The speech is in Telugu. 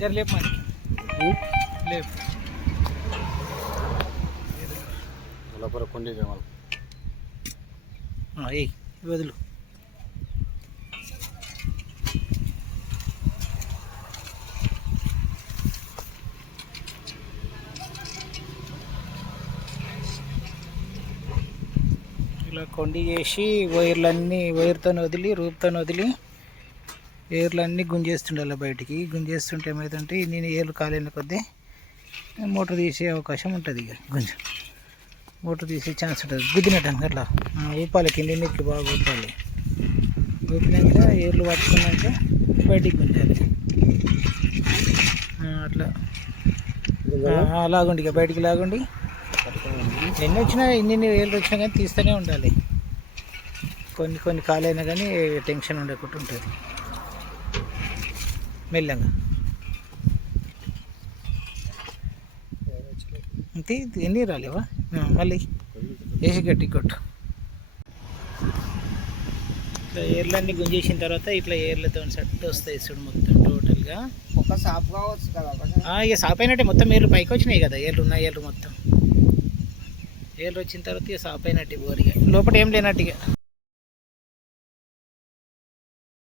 జర లేపు మనకి లేపు లోపల కొండి కావాలి ఏ వదులు ఇలా కొండి చేసి వైర్తో వదిలి రూప్తో వదిలి ఏర్లన్నీ గుంజేస్తుండాలి బయటికి. గుంజేస్తుంటే ఏమవుతుంటే నేను ఏర్లు కాలేని కొద్దీ మోటార్ తీసే అవకాశం ఉంటుంది. ఇక మోటార్ తీసే ఛాన్స్ ఉంటుంది. గుద్దినట్టు అట్లా ఊపాలి, కింది నీళ్ళు బాగా ఊపాలి. ఊపినాక ఏర్లు పట్టుకున్నాక బయటికి గుంజాలి. అట్లా లాగుండి, ఇక బయటికి లాగుండి. ఎన్ని వచ్చినా ఎన్ని ఏళ్ళు వచ్చినా కానీ తీస్తూనే ఉండాలి. కొన్ని కాలైనా కానీ టెన్షన్ ఉండకుండా ఉంటుంది. మెల్లగా అంతే. ఎన్ని రాలేవా మళ్ళీ వేసి గట్టి కొట్టు. ఇట్లా ఏర్లన్నీ గుంజేసిన తర్వాత ఇట్లా ఏర్లతో సెట్ వస్తాయి చూడు మొత్తం టోటల్గా. ఒక సాప్ కావచ్చు కదా, ఇక సాప్ అయినట్టే. మొత్తం ఏర్లు పైకి వచ్చినాయి కదా, ఏర్లు ఉన్నాయి. ఏర్లు మొత్తం ఏర్లు వచ్చిన తర్వాత ఇక సాప్ అయినట్టు బోరిగా లోపల ఏం లేనట్టు. ఇక